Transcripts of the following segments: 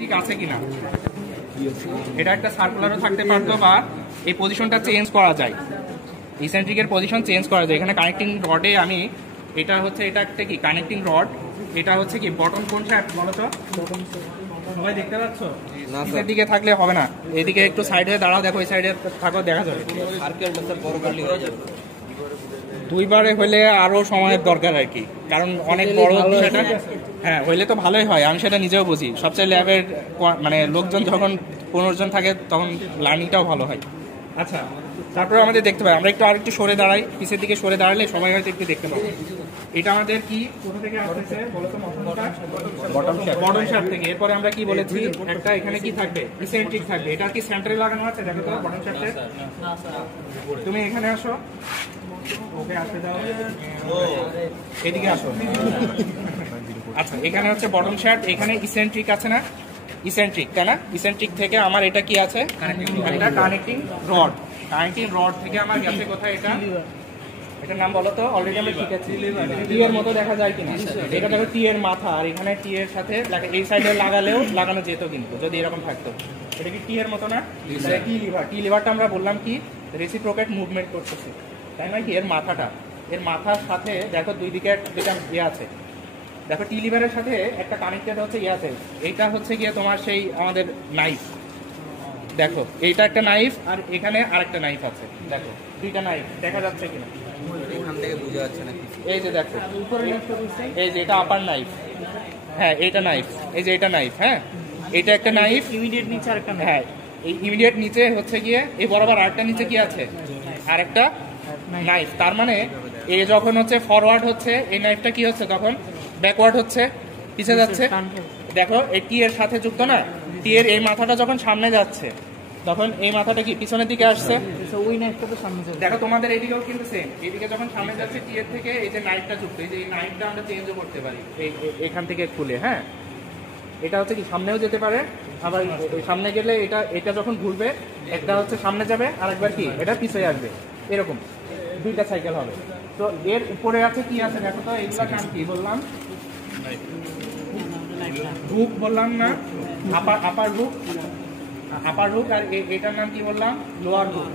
ঠিক আছে কিনা, এটা একটা সার্কুলারও থাকতে পারতো বা এই পজিশনটা চেঞ্জ করা যায়, ইসেন্ট্রিকের পজিশন চেঞ্জ করা যায়। এখানে কানেক্টিং রডে আমি এটা হচ্ছে, এটা একটা কি কানেক্টিং রড, এটা হচ্ছে কি বটম কোন শাফট বলো তো সবাই দেখতে পাচ্ছ? নিচের দিকে থাকলে হবে না, এদিকে একটু সাইডে দাঁড়াও, দেখো এই সাইডে থাকো দেখা যাবে। দুইবারে হলে আরো সময়ের দরকার আর কি, কারণ অনেক বড় সেটা। হ্যাঁ হইলে তো ভালোই হয়, আমি সেটা নিজেও বুঝি। সবচেয়ে ল্যাবের মানে লোকজন যখন 15 জন থাকে তখন লার্নিংটাও ভালো হয়। আচ্ছা তারপরে আমাদের দেখতে পাই, আমরা একটু আরেকটু সরে দাঁড়াই, পিছের দিকে সরে দাঁড়ালে সবাই হয়তো একটু দেখতে পাবো। এটা আমাদের কি কোথা থেকে আসছে বলতো? বটম শাফট থেকে। এরপরে আমরা কি বলেছি, একটা এখানে কি থাকবে, ইসেন্ট্রিক থাকবে। এটা কি সেন্টারে লাগানো আছে দেখো তো বটম শাফটে। তুমি এখানে আসো, ওকে আসতে দাও, এদিকে আসো। আচ্ছা এখানে হচ্ছে বটম শাফট, এখানে ইসেন্ট্রিক আছে না, ইসেন্ট্রিক তাই না? ইসেন্ট্রিক থেকে আমার এটা কি আছে, একটা কানেক্টিং রড। কানেক্টিং রড থেকে আমার গেছে কোথায়, এটা এটার নাম বলো তো, অলরেডি আমরা শিখেছি। টি এর মতো দেখা যায় কিনা, এটা দেখো টি এর মাথা, আর এখানে টি এর সাথে এই সাইডে লাগালেও লাগানো যেত কিন্তু যদি এরকম থাকতো। এটা কি টি এর মতো না? টি লিভার। টি লিভারটা আমরা বললাম কি রেসিপ্রোকেট মুভমেন্ট করতেছে তাই নয় কি? এর মাথাটা, এর মাথার সাথে দেখো দুই দিকে যেটা ইয়ে আছে, দেখো টি লিভারের সাথে একটা কানেক্টেড হচ্ছে ইয়ে আছে, এইটা হচ্ছে গিয়ে তোমার সেই আমাদের নাইফ। দেখো এইটা একটা নাইফ, আর এখানে আরেকটা নাইফ আছে, দেখো দুইটা নাইফ দেখা যাচ্ছে কিনা, এই যে দেখো এই যে এটা আপার নাইফ, হ্যাঁ এইটা নাইফ, এই যে এটা নাইফ, হ্যাঁ এটা একটা নাইফ, ইমিডিয়েট নিচে আরেকটা, হ্যাঁ এই ইমিডিয়েট নিচে হচ্ছে গিয়ে এই বরাবর আরেকটা নিচে কি আছে, আরেকটা নাইফ। তার মানে এ যখন হচ্ছে ফরওয়ার্ড হচ্ছে, এই নাইফটা কি হচ্ছে তখন ব্যাকওয়ার্ড হচ্ছে, পিছে যাচ্ছে। দেখো এই টি এর সাথে যুক্ত না, টি এর এই মাথাটা যখন সামনে যাচ্ছে তখন এই মাথাটা কি পিছনের দিকে আসছে, ওই নাইফটা তো সামনে যাচ্ছে। দেখো তোমাদের এইদিকেও কিন্তু সেম, এইদিকে যখন সামনে যাচ্ছে টি এর থেকে এই যে নাইফটা যুক্ত, এই যে এই নাইফটা আমরা চেঞ্জও করতে পারি এখান থেকে খুলে, হ্যাঁ এটা হচ্ছে কি সামনেও যেতে পারে, আবার সামনে গেলে এটা এটা যখন ঘুরবে একটা হচ্ছে সামনে যাবে, আর একবার কি এটা পিছিয়ে আসবে, এরকম দুইটা সাইকেল হবে। তো এর উপরে আছে কি আছে দেখো তো, এইগুলোর নাম কি বললাম, হুক বললাম না, আপার হুক, আপার হুক। আর এটার নাম কি বললাম, লোয়ার হুক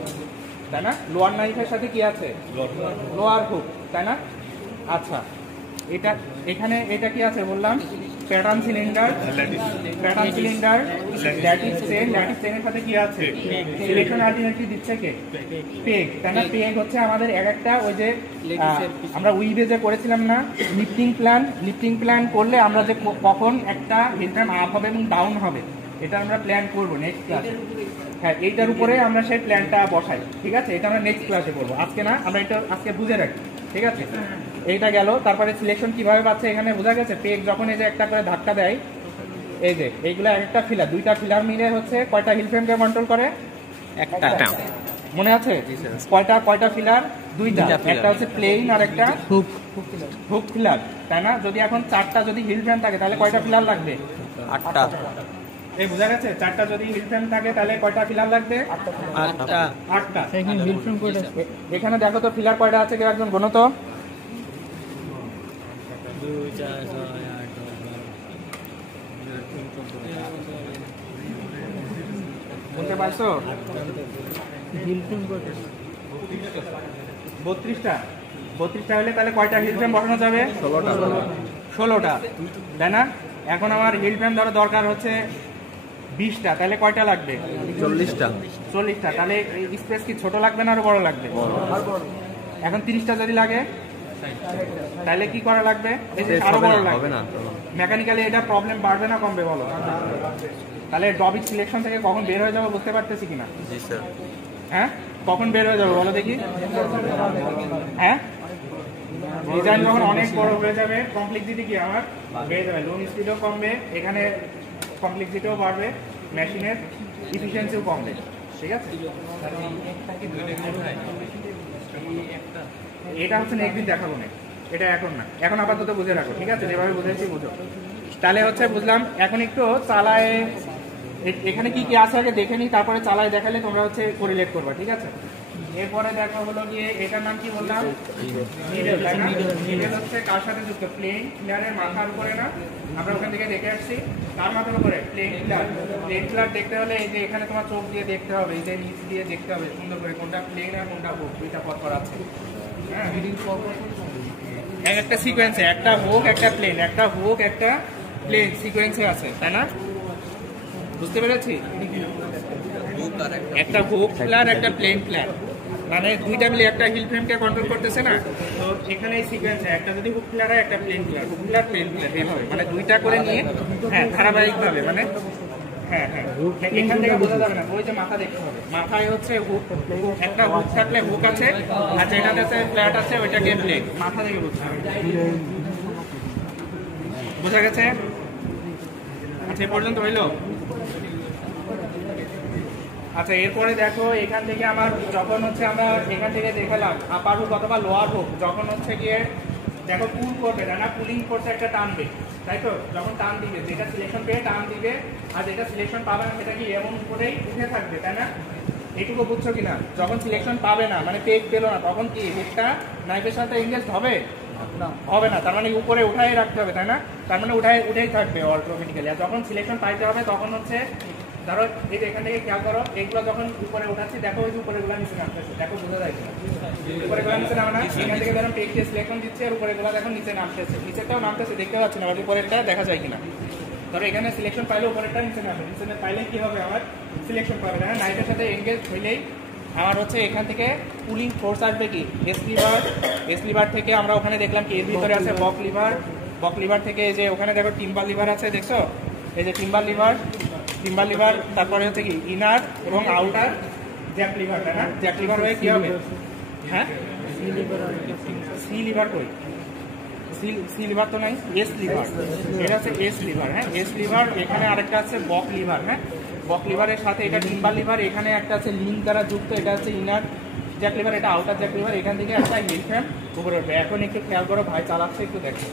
তাই না? লোয়ার নাইফের সাথে কি আছে, লোয়ার হুক তাই না? আচ্ছা এটা এখানে এটা কি আছে বললাম, pattern cylinder, pattern cylinder, lattice chain, lattice চেনের সাথে কি আছে, সিলেকশন আলটিমেটলি দিচ্ছে কে, পেগ তাই না? পেগ হচ্ছে আমাদের এক একটা ওই যে আমরা উইবে যে করেছিলাম না লিফটিং প্ল্যান, লিফটিং প্ল্যান করলে আমরা যে কখন একটা হিলটার্ন আপ হবে এবং ডাউন হবে এটা আমরা প্ল্যান করবো নেক্সট ক্লাসে। হ্যাঁ এইটার উপরে আমরা সেই প্ল্যানটা বসাই, ঠিক আছে? এটা আমরা নেক্সট ক্লাসে করবো, আজকে না, আমরা এটা আজকে বুঝে রাখি, ঠিক আছে? এইটা গেল। তারপরে সিলেকশন কিভাবে পাচ্ছে এখানে বোঝা গেছে, পেগ যখন এই যে একটা করে ধাক্কা দেয়, এই যে এইগুলো একটা ফিলার, দুইটা ফিলার মিলে হচ্ছে কয়টা হিল ফ্রেমকে কন্ট্রোল করে, একটা, মনে আছে কয়টা ফিলার, দুইটা, একটা হচ্ছে প্লেইন আর একটা হুক ফিলার তাই না? যদি এখন চারটা যদি হিল ফ্রেম থাকে তাহলে কয়টা ফিলার লাগবে, আটটা। এই বোঝা গেছে, চারটা যদি হিল ফ্রেম থাকে তাহলে কয়টা ফিলার লাগবে, আটটা। এখানে দেখো তো ফিলার কয়টা আছে, কেউ একজন গোনো তো, বলতে পারছো? 32টা হলে তাহলে কয়টা হিল ফ্রেম বসানো যাবে, 16টা তাই না? এখন আমার হিল ফ্রেম ধরো দরকার হচ্ছে 20টা, তাহলে কয়টা লাগবে, 40টা। তাহলে স্পেস কি ছোট লাগবে না আরো বড় লাগবে? এখন 30টা যদি লাগে তাহলে কি করা লাগবে, আরো বড় লাগবে। মেকানিক্যালি এটা প্রবলেম বাড়বে না কমবে বলো? তাহলে টপিক সিলেকশন থেকে কখন বের হয়ে যাবো বুঝতে পারতেছি কিনা? হ্যাঁ কখন বের হয়ে যাবো বলো দেখি? হ্যাঁ ডিজাইন যখন অনেক বড় হয়ে যাবে কমপ্লেক্সিটি কি আমার বেড়ে যাবে, লোন স্পিডও কমবে, এখানে কমপ্লেক্সিটিও বাড়বে, মেশিনের ইফিসিয়েন্সিও কমবে, ঠিক আছে? এটা হচ্ছে একদিন দেখাবো না, এটা এখন না, এখন আপাতত বুঝে রাখো, ঠিক আছে? যেভাবে বুঝেছি বুঝো। তাহলে হচ্ছে বুঝলাম, এখন একটু চালায় এখানে কি কি আছে আগে দেখে নিই, তারপরে চালায় দেখালে তোমরা হচ্ছে কোরিলেট করবা, ঠিক আছে? এরপরে দেখা হলো গিয়ে এটার নাম কি বললাম, নিডল তাই না? নিডল হচ্ছে কার সাথে যুক্ত, প্লেন ফিলারের মাথার উপরে না, আমরা ওখান থেকে দেখে আসছি। তার মাথার উপরে প্লেন ফ্ল্যাট। প্লেন ফ্ল্যাট দেখতে হলে এই যে এখানে তোমার চোখ দিয়ে দেখতে হবে, এই যে নিচ দিয়ে দেখতে হবে সুন্দর করে কোনটা প্লেন আর কোনটা হুক, দুইটা পথ করা আছে। হ্যাঁ, একটা সিকোয়েন্সে একটা হুক একটা প্লেন, একটা হুক একটা প্লেন সিকোয়েন্সে আছে, তাই না? বুঝতে পেরেছি? একটা হুক ফ্ল্যাট একটা প্লেন ফ্ল্যাট, মানে দুইটা মিলে একটা হিল ফ্রেমকে কন্ট্রোল করতেছে না। তো এখানে এই সিকোয়েন্সে একটা যদি হুক ফ্ল্যাট হয় একটা plane flat, hook flat plane flat এইভাবে, মানে দুইটা করে নিয়ে হ্যাঁ ধারাবাহিকভাবে, মানে হ্যাঁ হ্যাঁ এখান থেকে বোঝা যাবে না, ওই যে মাথা দেখতে হবে, মাথায় হচ্ছে হুক, একটা হুক থাকলে হুক আছে, আর যেটাতে ফ্ল্যাট আছে ওইটাকে প্লেন, মাথা থেকে বুঝতে হবে। বোঝা গেছে? আচ্ছা এ পর্যন্ত হইলো। আচ্ছা এরপরে দেখো এখান থেকে আমার যখন হচ্ছে আমরা এখান থেকে দেখালাম আপার হুক অথবা লোয়ার হুক, যখন হচ্ছে গিয়ে দেখো পুল করবে না, পুলিং ফোর্স একটা টানবে, তাই তো? যখন টান দিবে, যেটা সিলেকশন পেয়ে টান দিবে, আর যেটা সিলেকশন পাবে না সেটা কি এমন করেই উঠে থাকবে, তাই না? এইটুকু বুঝছো কিনা? যখন সিলেকশন পাবে না, মানে পেক পেলো না, তখন কি হুকটা নাইফের সাথে এঙ্গেজ হবে না? হবে না, তার মানে উপরে উঠাই রাখতে হবে, তাই না? তার মানে উঠেই থাকবে অটোমেটিক্যালি। আর যখন সিলেকশন পাইতে হবে তখন হচ্ছে ধরো এই যে এখান থেকে খেয়াল করো, এইগুলো যখন উপরে উঠাচ্ছি দেখো ওই যে উপরে গুলা নিচে নামতেছে, দেখো বোঝা যায় উপরে গুলা নিচে নামে না? এখান থেকে ধরো পেক দিয়ে সিলেকশন দিচ্ছে আর উপরে গুলা দেখো নিচে নামতেছে, নিচেরটাও নামতেছে দেখতে পাচ্ছি না, উপরেরটা দেখা যায় কিনা। ধরো এখানে সিলেকশন পাইলে উপরেরটা নিচে নামবে, নিচে পাইলে কি হবে আমার সিলেকশন পাবে না, নাইফের সাথে এঙ্গেজ হইলেই আমার হচ্ছে এখান থেকে পুলিং ফোর্স আসবে কি এস লিভার। এস লিভার থেকে আমরা ওখানে দেখলাম কি এর ভিতরে আছে বক লিভার, বক লিভার থেকে এই যে ওখানে দেখো টিম্বার লিভার আছে, দেখছো এই যে টিম্বার লিভার, টিম্বার লিভার, তারপরে হচ্ছে কি ইনার এবং আউটার জ্যাক লিভার, তাই না? জ্যাক লিভার হয়ে কি হবে? হ্যাঁ সি লিভার কই? সি লিভার তো নাই, এস লিভার, এটা হচ্ছে এস লিভার। হ্যাঁ এস লিভার, এখানে আরেকটা আছে বক লিভার। হ্যাঁ বক লিভারের সাথে এটা টিম্বার লিভার, এখানে একটা আছে লিঙ্ক দ্বারা যুক্ত, এটা হচ্ছে ইনার জ্যাক লিভার, এটা আউটার জ্যাক লিভার। এখান থেকে একটা হিল ফ্রেম উপরে উঠবে। এখন একটু খেয়াল করো, ভাই চালাচ্ছে একটু দেখো।